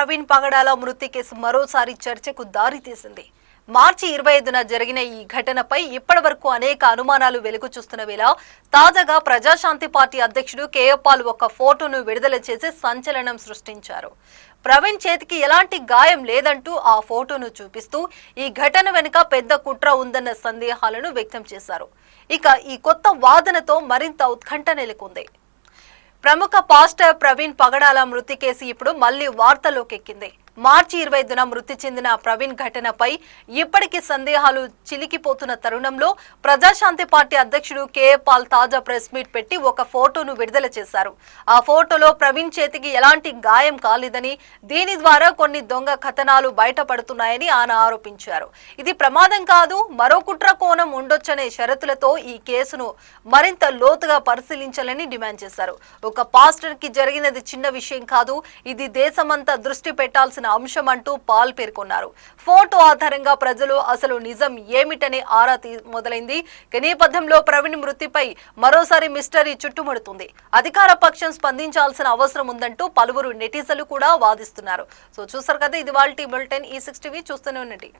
ప్రవీణ్ పగడాల మృతి కేసు మరోసారి చర్చకు దారితీసింది. మార్చి 25న జరిగిన ఈ ఘటనపై ఇప్పటివరకు అనేక అనుమానాలు వెలుగు చూస్తున్న వేళ తాజాగా ప్రజాశాంతి పార్టీ అధ్యక్షుడు కేఎల్ పాల్ ఒక ఫోటోను విడుదల చేసి సంచలనం సృష్టించారు. ప్రవీణ్ చేతికి ఎలాంటి గాయం లేదంటూ ఆ ఫోటోను చూపిస్తూ ఈ ఘటన వెనుక పెద్ద కుట్ర ఉందన్న సందేహాలను వ్యక్తం చేశారు. ఇక ఈ కొత్త వాదనతో మరింత ఉత్కంఠ నెలకొంది. ప్రముఖ పాస్టర్ ప్రవీణ్ పగడాల మృతి కేసు ఇప్పుడు మళ్లీ వార్తల్లోకి ఎక్కింది. మార్చి 25న మృతి చెందిన ప్రవీణ్ ఘటనపై ఇప్పటికీ సందేహాలు చిలికిపోతున్న తరుణంలో ప్రజాశాంతి పార్టీ అధ్యక్షుడు కేఎల్ పాల్ తాజా ప్రెస్ మీట్ పెట్టి ఒక ఫోటోను విడుదల చేశారు. ఆ ఫోటోలో ప్రవీణ్ చేతికి ఎలాంటి గాయం కాలేదని, దీని ద్వారా కొన్ని దొంగ కథనాలు బయటపడుతున్నాయని ఆయన ఆరోపించారు. ఇది ప్రమాదం కాదు, మరో కుట్ర కోణం ఉండొచ్చనే షరతులతో ఈ కేసును మరింత లోతుగా పరిశీలించాలని డిమాండ్ చేశారు. ఒక పాస్టర్ కి జరిగినది చిన్న విషయం కాదు, ఇది దేశమంతా దృష్టి పెట్టాల్సిన అంశం అంటూ పాల్ పేర్కొన్నారు. ఫోటో ఆధారంగా ప్రజలు అసలు నిజం ఏమిటనే ఆరా మొదలైంది. నేపథ్యంలో ప్రవీణ్ మృతిపై మరోసారి మిస్టరీ చుట్టుముడుతుంది. అధికార పక్షం స్పందించాల్సిన అవసరం ఉందంటూ పలువురు నెటిజన్లు కూడా వాదిస్తున్నారు. సో చూసారు కదా, ఇది వాళ్ళ బులెటిన్. E6 టీవీ చూస్తూనే ఉండండి.